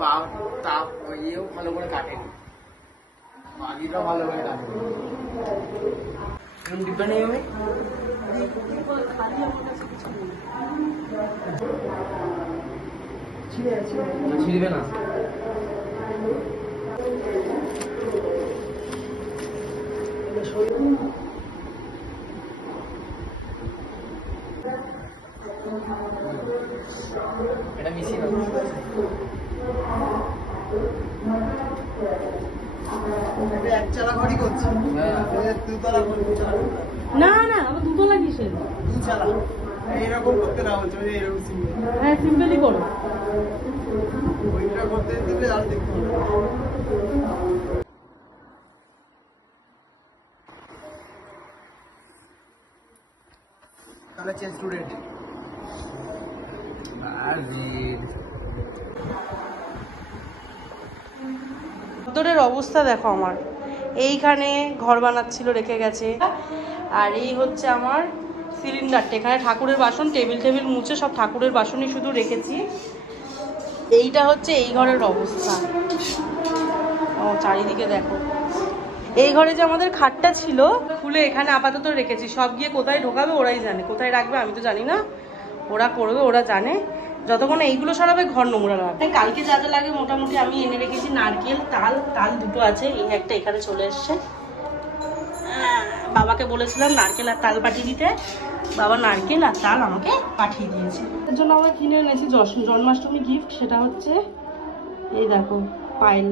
তাপ ইয়েও ভালো করে কাটে, মাগিটাও ভালো করে কাটে। এরকম ডিব্বা নেই হবে, ছিড়বে না। এটা মিশিয়ে একচালা ঘড়ি করছে, দুতলা না না আমার দুতলা কিসের দুচালা এইরকম করতে না বলছে, এইরকম সিম্পল। হ্যাঁ সিম্পলই করো, ওইটা করতে দিলে আর দেখতে হবে। তাহলে চেঞ্জ স্টুডেন্ট ভেতরের অবস্থা দেখো আমার। এইখানে ঘর বানাচ্ছিল রেখে গেছে, আর এই হচ্ছে আমার সিলিন্ডারটা। এখানে ঠাকুরের বাসন, টেবিল মুছে সব ঠাকুরের বাসনই শুধু রেখেছি। এইটা হচ্ছে এই ঘরের অবস্থা। ও চারিদিকে দেখো। এই ঘরে যে আমাদের খাটটা ছিল খুলে এখানে আপাতত রেখেছি, সব গিয়ে কোথায় ঢোকাবে ওরাই জানে, কোথায় রাখবে আমি তো জানি না, ওরা করবে, ওরা জানে। যতক্ষণ এইগুলো সরাবে ঘর নোংরা রাখবে। কালকে যা যা লাগে মোটামুটি আমি এনে রেখেছি। নারকেল, তাল দুটো আছে, এই একটা এখানে চলে এসছে। বাবাকে বলেছিলাম নারকেল আর তাল পাঠিয়ে দিতে, বাবা নারকেল আর তাল আমাকে পাঠিয়ে দিয়েছে। এর জন্য আমরা কিনে এনেছি জন্মাষ্টমী গিফট, সেটা হচ্ছে এই দেখো পায়েল।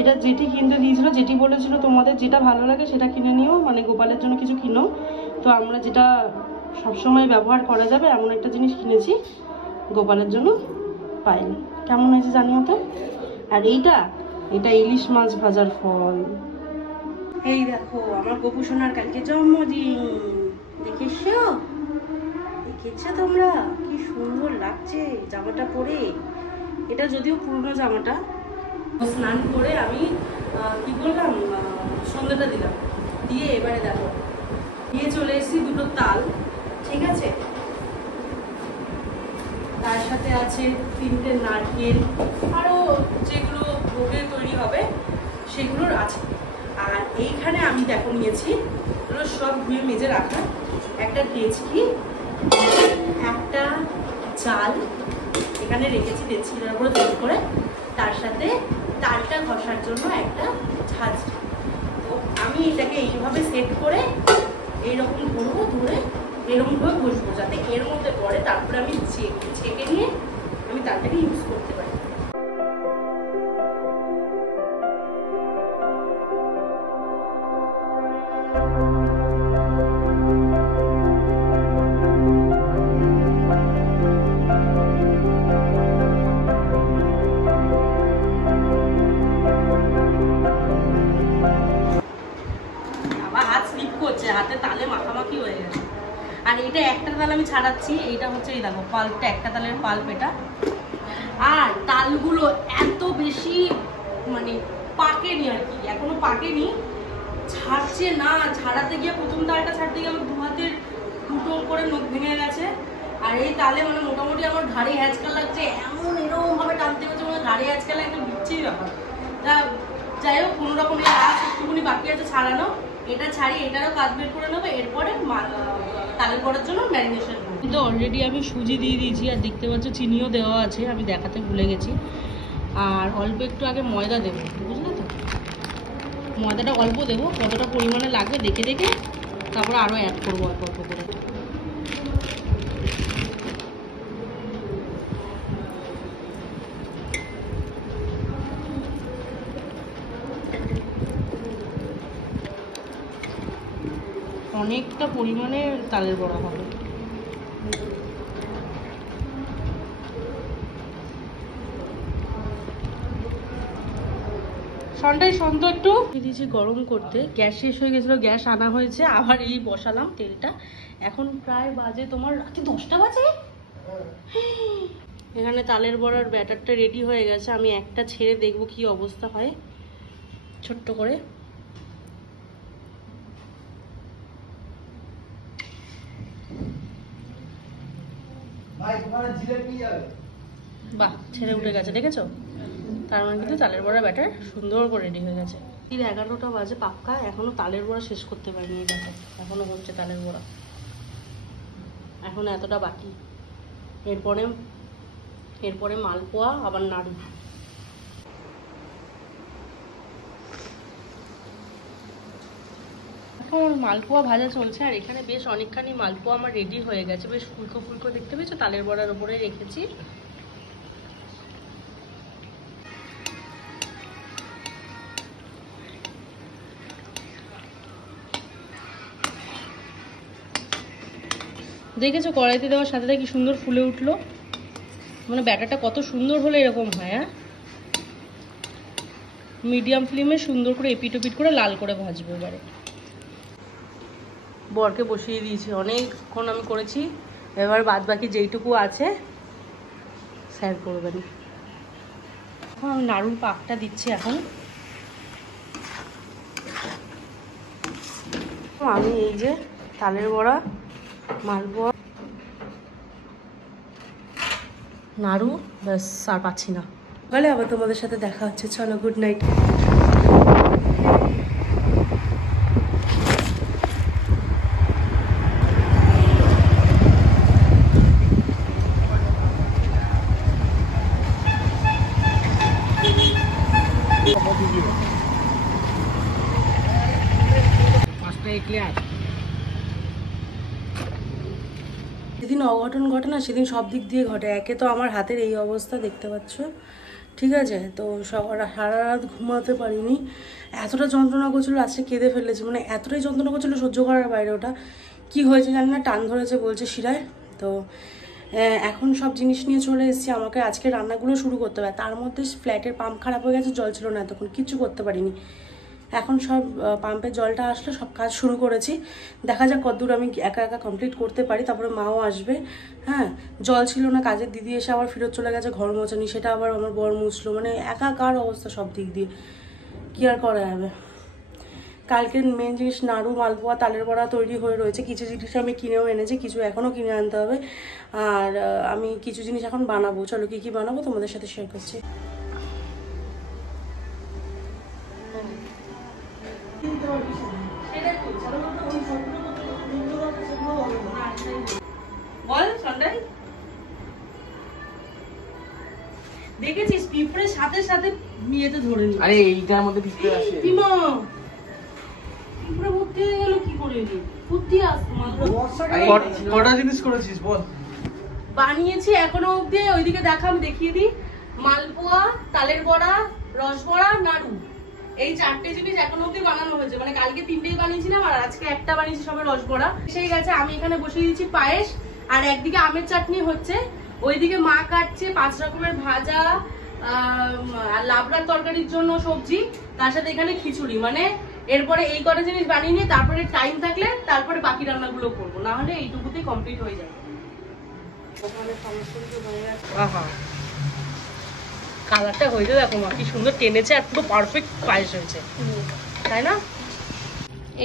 এটা যেটি কিনতে দিয়েছিল, যেটি বলেছিল তোমাদের যেটা ভালো লাগে সেটা কিনে নিও, মানে গোপালের জন্য কিছু কিনো। তো আমরা যেটা সবসময় ব্যবহার করা যাবে এমন একটা জিনিস কিনেছি গোপালের জন্য, পায়েল। কেমন হয়েছে জানিও তো। আর এটা ইলিশ মাছ ভাজার ফল। এই দেখো আমার গোপু সোনার কালকে জন্মদিন, দেখেছো তোমরা কি সুন্দর লাগছে জামাটা পরে। এটা যদিও পুরনো জামাটা। স্নান করে আমি কি করলাম, সন্ধ্যাটা দিলাম, দিয়ে এবারে দেখো দিয়ে চলে এসেছি দুটো তাল, ঠিক আছে, তার সাথে আছে 3টে নারকেল, আরো যেগুলো ভোগে তৈরি হবে সেগুলোর আছে। আর এইখানে আমি দেখো নিয়েছি এগুলো সব ধুয়ে মেজে রাখা, একটা ডেচকি, একটা চাল এখানে রেখেছি ডেচকিটার উপরে তৈরি করে, তার সাথে তালটা ঘষার জন্য একটা ঝাঁঝরি। তো আমি এটাকে এইভাবে সেট করে এইরকম ধরবো, ধরে এরকমভাবে ঘষবো যাতে এর মধ্যে পড়ে, তারপরে আমি ছেঁকে নিয়ে আমি তালটাকে ইউজ করতে পারি। হাতে তালে মাখামাখি হয়ে গেছে। আর এটা একটা তাল আমি ছাড়াচ্ছি, এইটা হচ্ছে এই দেখো পাল্পটা, একটা তালের পাল্প এটা। আর তালগুলো এত বেশি মানে পাকেনি আর কি, এখনো পাকেনি, ছাড়ছে না। ছাড়াতে গিয়ে প্রথম তালটা ছাড়তে গিয়ে আমার দু হাতের দুটো করে নখ ভেঙে গেছে। আর এই তালে মানে মোটামুটি আমার ঘাড়ে হ্যাঁচকা লাগছে, এমন এরকম ভাবে টানতে হচ্ছে মানে ঘাড়ে হ্যাঁচকা লাগে, একটা বিচ্ছিরি ব্যাপার। তা যাই হোক কোনো রকম একটুকুনি বাকি আছে ছাড়ানো, এটা ছাড়ি, এটারও কাজ বের করে নেবো, এরপরে তালের করার জন্য ম্যারিনেশন করবো। কিন্তু অলরেডি আমি সুজি দিয়ে দিয়েছি, আর দেখতে পাচ্ছ চিনিও দেওয়া আছে, আমি দেখাতে ভুলে গেছি। আর অল্প একটু আগে ময়দা দেবো, বুঝলে তো, ময়দাটা অল্প দেবো, কতটা পরিমাণে লাগবে দেখে দেখে তারপরে আরও অ্যাড করবো অল্প অল্প করে। অনেকটা পরিমাণে তালের বড়া হবে। সন্ত একটু দিয়েছি গরম করতে, গ্যাস শেষ হয়ে গেছিলো, গ্যাস আনা হয়েছে, আবার এই বসালাম তেলটা। এখন প্রায় বাজে তোমার রাতে 10টা বাজে। এখানে তালের বড়ার ব্যাটারটা রেডি হয়ে গেছে, আমি একটা ছেড়ে দেখবো কি অবস্থা হয় ছোট্ট করে। বাহ, ছেড়ে উঠে গেছে, দেখেছো? তার মানে কিন্তু তালের বড়া ব্যাটার সুন্দর করে রেডি হয়ে গেছে। 11টা বাজে পাক্কা, এখনো তালের বড়া শেষ করতে পারিনি। দেখো এখনো হচ্ছে তালের বড়া, এখনো এতটা বাকি। এরপরে মালপোয়া, আবার নাড়ু। এখন মালপোয়া ভাজা চলছে, আর এখানে বেশ অনেকখানি মালপোয়া আমার রেডি হয়ে গেছে, বেশ ফুলকো ফুলকো দেখতে পেয়েছো? তালের বড়ার উপরে রেখেছি। দেখেছো কড়াইতে দেওয়ার সাথে কি সুন্দর ফুলে উঠলো, মানে ব্যাটারটা কত সুন্দর হলে এরকম হয়। হ্যাঁ, মিডিয়াম ফ্লেমে সুন্দর করে এপিট ওপিট করে লাল করে ভাজবো। এবারে বরকে বসিয়ে দিয়েছি, অনেকক্ষণ আমি করেছি, এবার বাদ বাকি যেইটুকু আছে স্যার করবেন। এখন আমি নাড়ুর পাকটা দিচ্ছি। এখন আমি এই যে তালের বড়া, মালপোয়া, নাড়ু, ব্যাস আর পাচ্ছি না। বলে আবার তোমাদের সাথে দেখা হচ্ছে, চলো গুড নাইট। যেদিন অঘটন ঘটে না, সেদিন সব দিক দিয়ে ঘটে। একে তো আমার হাতের এই অবস্থা দেখতে পাচ্ছ, ঠিক আছে? তো সারা রাত ঘুমাতে পারিনি, এতটা যন্ত্রণা করছিল, আজকে কেঁদে ফেলেছি, মানে এতটাই যন্ত্রণা করছিল সহ্য করার বাইরে। ওটা কি হয়েছে জানি না, টান ধরেছে বলছে শিরায়। তো এখন সব জিনিস নিয়ে চলে এসেছি, আমাকে আজকে রান্নাগুলো শুরু করতে হবে। তার মধ্যে ফ্ল্যাটের পাম্প খারাপ হয়ে গেছে, জল ছিল না এতক্ষণ, কিচ্ছু করতে পারিনি। এখন সব পাম্পের জলটা আসলে সব কাজ শুরু করেছি, দেখা যাক কতদূর আমি একা একা কমপ্লিট করতে পারি। তারপরে মাও আসবে। হ্যাঁ, জল ছিল না, কাজের দিদি এসে আবার ফেরত চলে গেছে, ঘর মোছানি, সেটা আবার আমার বর মুছলো, মানে একাকার অবস্থা সব দিক দিয়ে, কি আর করা যাবে। কালকের মেন জিনিস নাড়ু, মালপোয়া, তালের বড়া তৈরি হয়ে রয়েছে। কিছু জিনিস আমি কিনেও এনেছি, কিছু এখনও কিনে আনতে হবে। আর আমি কিছু জিনিস এখন বানাবো। চলো কী কী বানাবো তোমাদের সাথে শেয়ার করছি। দেখেছিস পিঁপড়ের সাথে সাথে বিয়েতে ধরে নি। আরে এইটার মধ্যে পিঁপড়ে আসে। পিমা পিঁপড়ে ভর্তি হয়ে গেল কি করে নি? বুদ্ধি আসতো মাত্র। কটা জিনিস করেছিস বল? বানিয়েছি এখনো অবধি, ওইদিকে দেখা আমি দেখিয়ে দিই। মালপোয়া, তালের বড়া, রসবড়া, নাড়ু, এই 4টে জিনিস এখনো অবধি বানানো হয়েছে। মানে কালকে 3টেই বানিয়েছিলাম, আর আজকে একটা বানিয়েছি সবে রসবড়া। সেই গেছে, আমি এখানে বসিয়ে দিচ্ছি পায়েস, আর একদিকে আমের চাটনি হচ্ছে, ওইদিকে মা কাটছে 5 রকমের ভাজা, আর লাবড়ার তরকারির জন্য সবজি, তার সাথে এখানে খিচুড়ি। মানে এরপরে এই কটা জিনিস বানিয়ে নিয়ে তারপরে টাইম থাকলে তারপরে বাকি রান্নাগুলো করবো, না হলে এইটুকুতেই কমপ্লিট হয়ে যায়। কালারটা হয়েছে দেখো মা, কি সুন্দর টেনেছে, আর পুরো পারফেক্ট পায়েস হয়েছে, তাই না?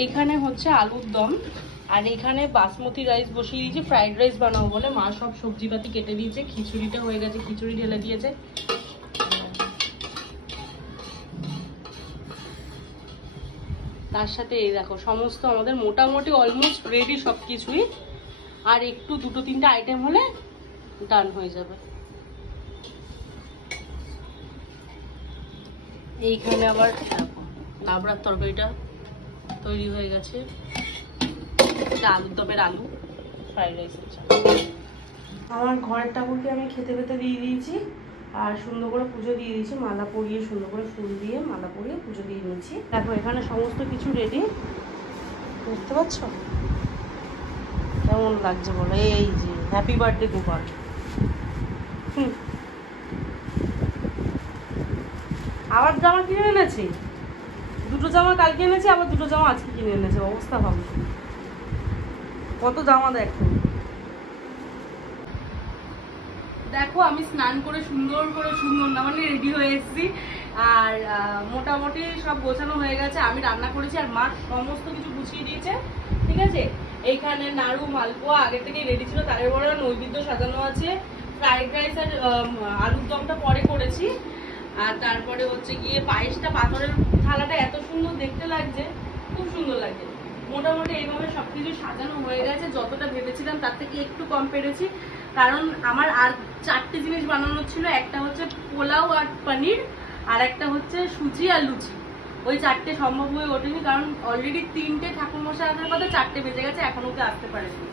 এইখানে হচ্ছে আলুর দম, আর এখানে বাসমতি রাইস বসিয়ে দিয়েছি, ফ্রাইড রাইস বানাবো বলে। মা সব সবজিপাতি কেটে দিয়েছে, খিচুড়িটা হয়ে গেছে, খিচুড়ি ঢেলে দিয়েছে। তার সাথে এই দেখো সমস্ত আমাদের মোটামুটি অলমোস্ট রেডি সব কিছুই, আর একটু 2-3টে আইটেম হলে ডান হয়ে যাবে। এইখানে আবার লাবড়ার তরকারিটা তৈরি হয়ে গেছে, আলুর দমের আলু, ফ্রাইড রাইসের চাল। আমার ঘরের ঠাকুরকে আমি খেতে পেতে দিয়ে দিয়েছি, আর সুন্দর করে পুজো দিয়ে দিয়েছি, মালা পরিয়ে সুন্দর করে ফুল দিয়ে মালা পরিয়ে পুজো দিয়ে নিয়েছি। দেখো এখানে সমস্ত কিছু রেডি, বুঝতে পারছো কেমন লাগছে বলো? এই যে হ্যাপি বার্থডে গোপাল। আবার জামা কিনে এনেছি, 2টো জামা কালকে এনেছি, আবার 2টো জামা আজকে কিনে এনেছে। অবস্থা ভালো, কত জামা দেখো। দেখো আমি স্নান করে সুন্দর না মানে রেডি হয়ে এসেছি, আর মোটামুটি সব গোছানো হয়ে গেছে। আমি রান্না করেছি, আর মা সমস্ত কিছু গুছিয়ে দিয়েছে, ঠিক আছে? এইখানে নাড়ু, মালপোয়া আগে থেকেই রেডি ছিল, তালের বড়া নৈবেদ্য সাজানো আছে, ফ্রাইড রাইস আর আলুর দমটা পরে করেছি। আর তারপরে হচ্ছে গিয়ে পায়েসটা, পাথরের থালাটা এত সুন্দর দেখতে লাগছে, খুব সুন্দর লাগছে। মোটামুটি এইভাবে সবকিছু সাজানো হয়ে গেছে। যতটা ভেবেছিলাম তার থেকে একটু কম পেরেছি, কারণ আমার আর 4টে জিনিস বানানোর ছিল। একটা হচ্ছে পোলাও আর পনির, আর একটা হচ্ছে সুজি আর লুচি। ওই 4টে সম্ভব হয়ে ওঠেনি, কারণ অলরেডি 3টে ঠাকুরমশাই আসার কথা, 4টে বেজে গেছে, এখনো অব্দি আসতে পারেনি।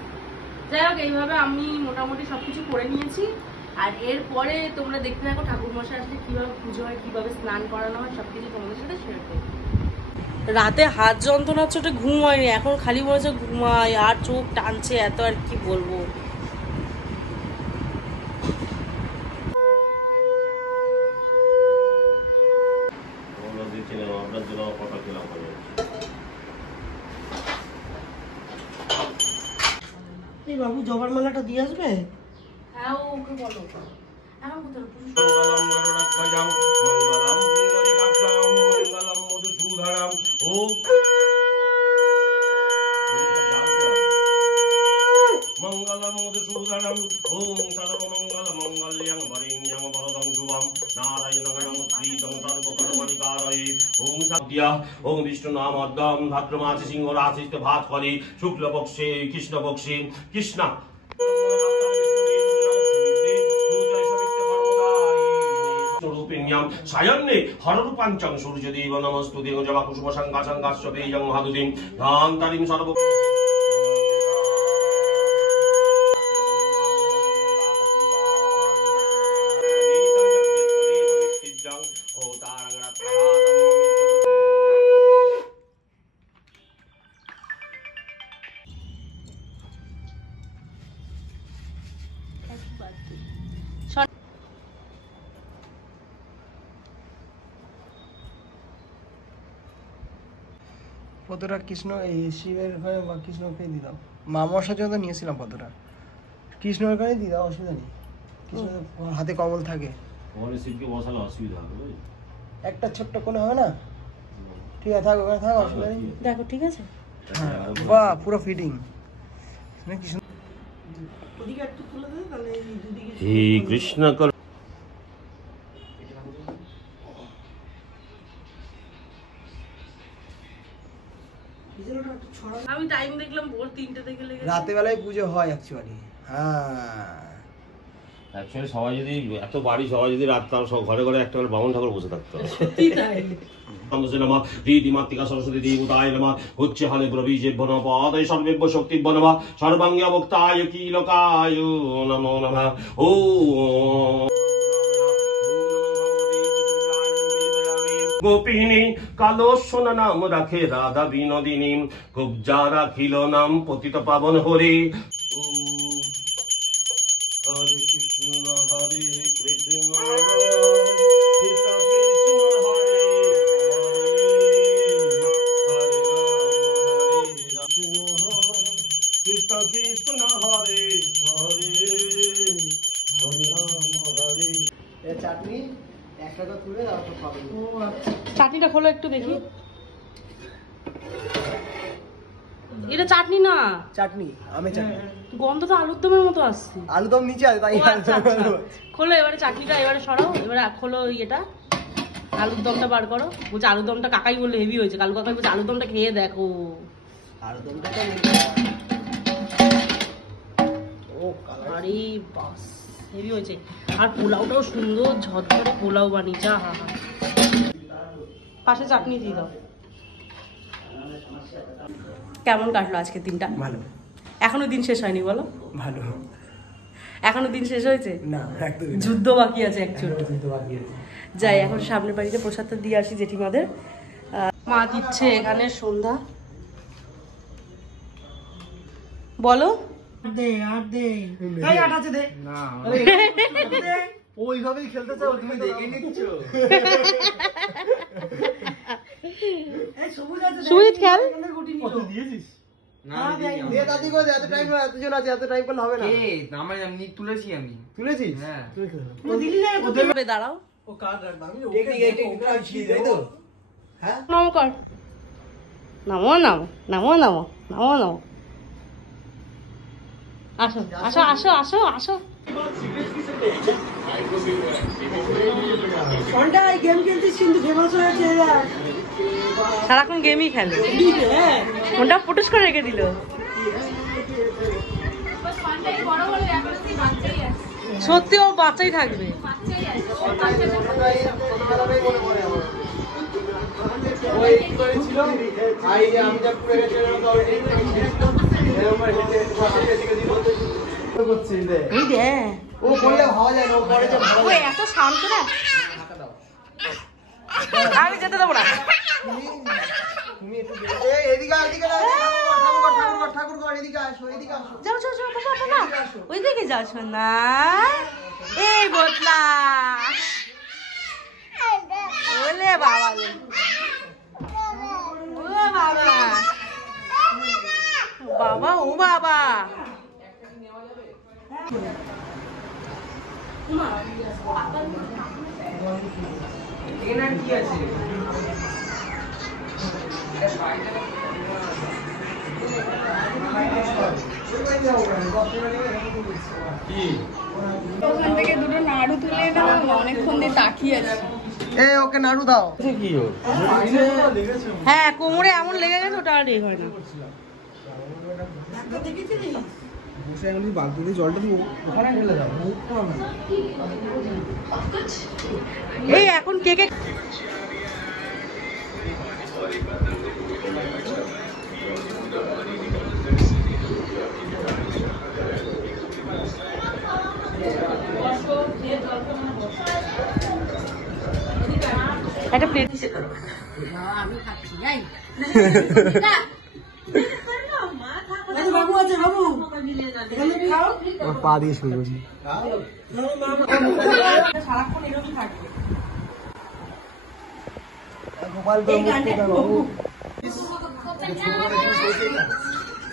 যাই হোক, এইভাবে আমি মোটামুটি সবকিছু করে নিয়েছি। আর এরপরে তোমরা দেখতে থাকো ঠাকুরমশাই আসলে কিভাবে পুজো হয়, কিভাবে স্নান করানো হয়, সবকিছু তোমাদের সাথে শেয়ার করবো। রাতে হাত যন্ত্রণা হচ্ছে, ওটা ঘুম হয়নি, এখন খালি মনে হচ্ছে ঘুমাই, আর চোখ টানছে এত, আর কি বলবো। এই বাবু জবার মালাটা দিয়ে আসবে? হ্যাঁ, ওকে বলো। এখন কোথায় মঙ্গলম গরুড়ধ্বজং মঙ্গলম পুণ্ডরীকাক্ষং মঙ্গলম মধুসূদনং ওম মঙ্গলম মধুসূদনং ওম সর্বমঙ্গল মঙ্গল্যং বরেণ্যং বরদং শুভং নারায়ণং নমস্কৃত্যং সর্বকর্মণিকারয়ে ওম সদ্য ওম বিষ্ণু নামোদ্গম ভাদ্রমাসে সিংহ রাশিতে ভাত ফলে শুক্লপক্ষে কৃষ্ণপক্ষে কৃষ্ণ সায়ন্নে হররূপাঞ্চং সূর্যদেব নমস্তুতে জবা কুসুম সংঘা সংঘাস্য বেজং মহাদুতিম ধান্তারিম সর্ব পদরা কৃষ্ণ এই শিবের ঘরে বা কৃষ্ণকে দিতাম, মামার সাথে তো নিয়েছিলাম পদরা, কৃষ্ণের ঘরে দিতাম, অসুবিধা নেই। কৃষ্ণ হাতে কমল থাকে, শিবকে বসালে অসুবিধা হবে। একটা ছোট্ট কোণে হবে না, ঠিক আছে, থাক ওখানে থাক, অসুবিধা নেই। দেখো, ঠিক আছে। হ্যাঁ, বাহ, পুরো ফিটিং। কৃষ্ণ ওদিকে একটু তুলে দে, তাহলে এই দুদিকে হে কৃষ্ণ কর ভিজেলোটা একটু ছড়া। আমি টাইম দেখলাম ভোর 3টে থেকে লেগে রাতে বেলায় পুজো হয় অ্যাকচুয়ালি। হ্যাঁ, অ্যাকচুয়ালি সবাই যদি এত বাড়ি সবাই যদি রাত তার সব ঘরে ঘরে একটা করে বামন ঠাকুর বসে থাকতো। সত্যি তাই। নমঃ রীতিমাত্রিকা সরস্বতী দেবতায় নমঃ উচ্চ হালে ব্রবীজেভ্যো নমঃ পাদে সর্বেভ্যো শক্তিভ্যো নমঃ সর্বাঙ্গে অবক্তায় কীলকায় নমো নমঃ ওম গোপিনী কালো সোনা নাম রাখে রাধা বিনোদিনী কুব্জা রাখিল নাম পতিত পাবন হরে হরে কৃষ্ণ হরে কৃষ্ণ কৃষ্ণ কৃষ্ণ হরে কৃষ্ণ কৃষ্ণ হরে হরে হরে রাম হরে। এই চাটনি 1 টাকা তুলে আর তো পাবেন। ও আচ্ছা, চাটনিটা খোলো একটু দেখি। এটা চাটনি না, চাটনি, আমের চাটনি। গন্ধ তো আলুর দমের মতো আসছে। আলুদম নিচে আছে, তাই ও আচ্ছা, আচ্ছা। খোলো এবারে চাটনিটা, এবারে সরাও, এবারে খোলো ইয়েটা, আলুর দমটা বার করো। বলছে আলুর দমটা কাকাই বললে হেভি হয়েছে, কালু কাকাই বলছে আলুর দমটা খেয়ে দেখো। আলুদমটা তো ও কালার, আরে বাস, হেভি হয়েছে। আর পোলাওটাও সুন্দর ঝরঝরে পোলাও বানিয়েছে। হা হা, পাশে চাটনি দিয়ে দাও। কেমন কাটলো আজকের দিনটা? ভালো। এখনো দিন শেষ হয়নি বলো? ভালো এখনো দিন শেষ হয়েছে না, একদম যুদ্ধ বাকি আছে অ্যাকচুয়ালি। যাই এখন সামনের বাড়িতে প্রসাদটা দিয়ে আসি জেঠিমাদের। মা দিচ্ছে এখানে সন্ধ্যা। বলো। দে আর দে, এই আটা আছে দে না, দে। ওইভাবেই খেলতে চাও, তুমি দেখে নিচ্ছো। এই সবুজ আছে দে। সুইট খেল। এখানে গুটি নিও। দিয়েছিস? হ্যাঁ, দে। এ দাদি গো, এত টাইম, এতজন আছে, এত টাইম করলে হবে না। আমি তুলেছি আমি। তুলেছিস? হ্যাঁ। তুই খেলো। ও দিলি না তো। ওদের দাঁড়াও। ও কার্ড রাখবা, আমি টেকনিক তাই তো। হ্যাঁ, নামো কর, নামো নামো নামো নামো নামো নামো, আসো আসো আসো আসো আসো। গেম খেলছিস কিন্তু ফেমাস হয়েছে। সারাক্ষণ গেমই খেলে, মনটা পুটুস করে রেখে দিল। সত্যি ও বাচ্চাই থাকবে। এত শান্ত না, আমি যেতে দেবো না। ওইদিকে যাও সোনা। এই বদলা ওলে বাবা, ও বাবা, বাবা ও বাবা। কি আছে? ওখান থেকে দুটো নাড়ু তুলে এনে অনেকক্ষণ দিয়ে তাকিয়ে আছে। ওকে নাড়ু দাও। হ্যাঁ কোমরে এমন লেগে গেছে, ওটা আর হয় না। বালতি দিয়ে জলটা দিয়ে ওখানে ঢেলে দাও। এই এখন কেকে একটা প্লেট দিছে তো। আমি খাচ্ছি। বাবু আছে, বাবু পা দিয়ে শুরু করছি। সারাক্ষণ এরকম থাকবে।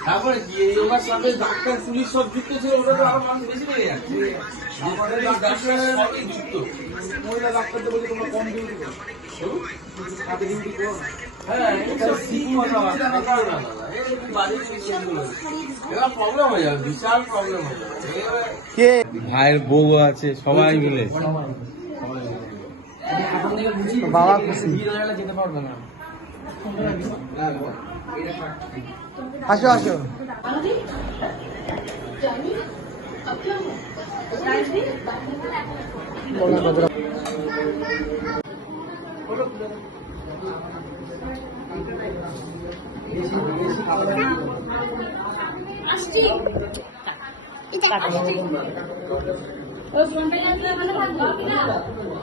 তারপরে কি এই ওনার সাথে ডাক্তার পুলিশ সব যুক্ত ছিল, ওটা তো আরো মানুষ বেশি বেড়ে যাচ্ছে। আমাদের ডাক্তার সবই যুক্ত, মহিলা ডাক্তারদের বলি তোমরা কম ডিউটি করো, হাতে ডিউটি করো। হ্যাঁ, এটা ঠিক কথা বলা, এরকম বাজে জিনিসগুলো এবার প্রবলেম হয়ে যাবে, বিশাল প্রবলেম হয়ে যাবে। কে ভাইয়ের বউ আছে, সবাই মিলে বাবা খুশি। যেতে পারবে না। আসো আসো।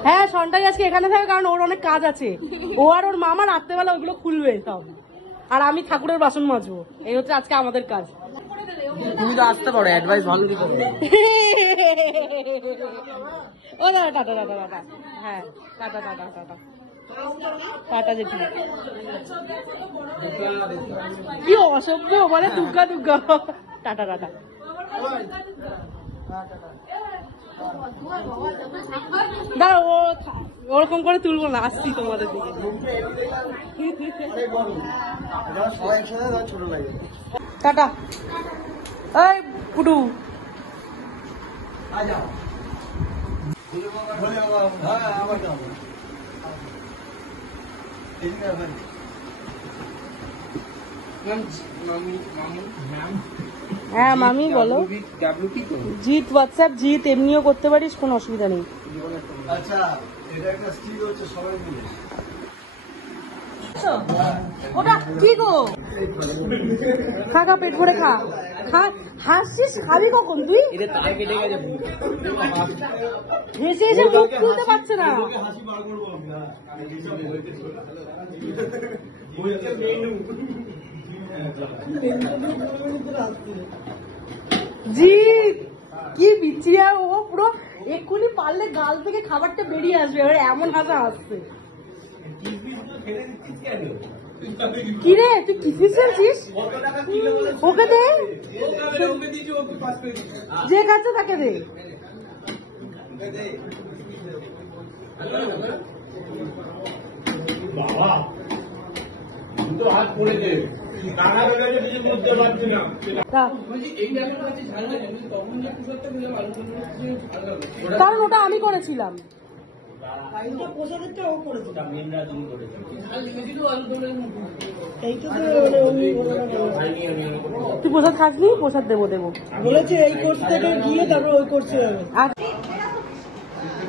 হ্যাঁ সন্টাই আজকে এখানে থাকে, কারণ ওর অনেক কাজ আছে। ও আর ওর মামা রাত্রেবেলা ওইগুলো খুলবে সব, আর আমি ঠাকুরের বাসন মাজবো। এই হচ্ছে আজকে আমাদের কাজ। তুমি তো আসতে পারো, অ্যাডভাইস ভালো দিতে পারো। ও দাদা টাটা টাটা টাটা। হ্যাঁ টাটা টাটা টাটা টাটা। দেখি কি অসভ্য, মানে দুর্গা দুর্গা। Tata tata. দাঁড়া, ও ওরকম করে তুলবো না, আসছি তোমাদের দিকে। টাটা। এই পুটু হ্যাঁ মামি বলো। জিত হোয়াটসঅ্যাপ, জিত এমনিও করতে পারিস, কোনো অসুবিধা নেই। আচ্ছা, এটা একটা স্টিল হচ্ছে সবাই মিলে। ওটা কি গো? খা খা, পেট ভরে খা। খা, হাসছিস খাবি কখন তুই? হেসে হেসে মুখ খুলতে পারছে না। জিৎ কি বিচিয়া, ও পুরো এক্ষুনি পারলে গাল থেকে খাবারটা বেরিয়ে আসবে, এবার এমন হাসা আসছে। কি রে তুই কিসিস ফেলছিস? ওকে দে, যে খাচ্ছে তাকে দে। বাবা দুটো হাত পড়ে দে। কারণ ওটা আমি করেছিলাম। তুই প্রসাদ খাসনি? প্রসাদ দেবো বলেছে এই কোর্স থেকে গিয়ে তারপর ওই কোর্সে যাবে।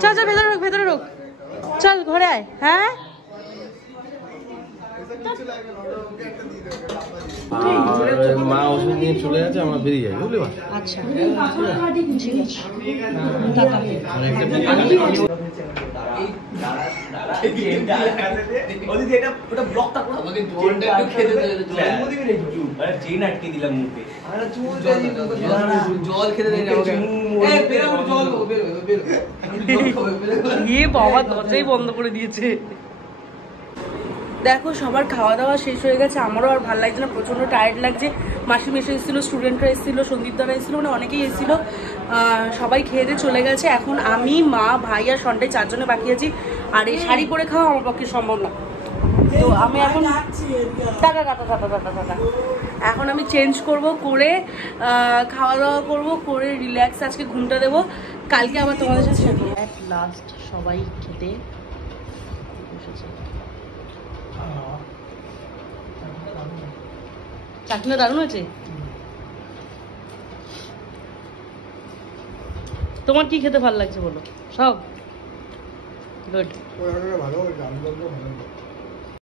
চল চল ভেতরে ঢোক, ভেতরে ঢোক, চল ঘরে আয়। হ্যাঁ মা ওষুধ নিয়ে চলে গেছে, আমরা বেরিয়ে যাই, বুঝলি? আচ্ছা বাবা দরজাই বন্ধ করে দিয়েছে। দেখো সবার খাওয়া দাওয়া শেষ হয়ে গেছে, আমারও আর ভালো লাগছে না, প্রচন্ড টায়ার্ড লাগছে। মাসিম এসে এসেছিলো, স্টুডেন্টরা এসেছিলো, সন্দীপ দাদা এসেছিলো, মানে অনেকেই এসেছিলো। সবাই খেয়ে দিয়ে চলে গেছে। এখন আমি, মা, ভাই আর সন্টাই চারজনে বাকি আছি। আর এই শাড়ি পরে খাওয়া আমার পক্ষে সম্ভব না, তো আমি এখন tata tata tata tata tata এখন আমি চেঞ্জ করব, করে খাওয়া দাওয়া করবো, করে রিল্যাক্স আজকে ঘুমটা দেবো, কালকে আবার তোমাদের সাথে শেয়ার করবো। অ্যাট লাস্ট সবাই খেতে বসেছে। চাটনিটা দারুণ আছে। তোমার কি খেতে ভালো লাগছে বলো? সব গুড। ভালো